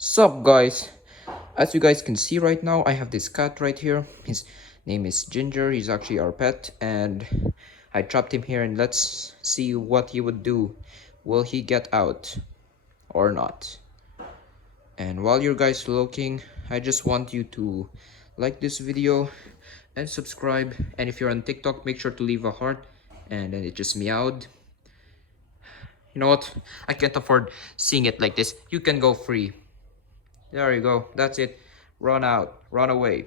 Sup guys, as you guys can see right now, I have this cat right here. His name is Ginger. He's actually our pet, and I trapped him here, and let's see what he would do. Will he get out or not? And while you guys looking, I just want you to like this video and subscribe, and if you're on TikTok, make sure to leave a heart. And then it just meowed. You know what, I can't afford seeing it like this. You can go free. There you go. That's it. Run out. Run away.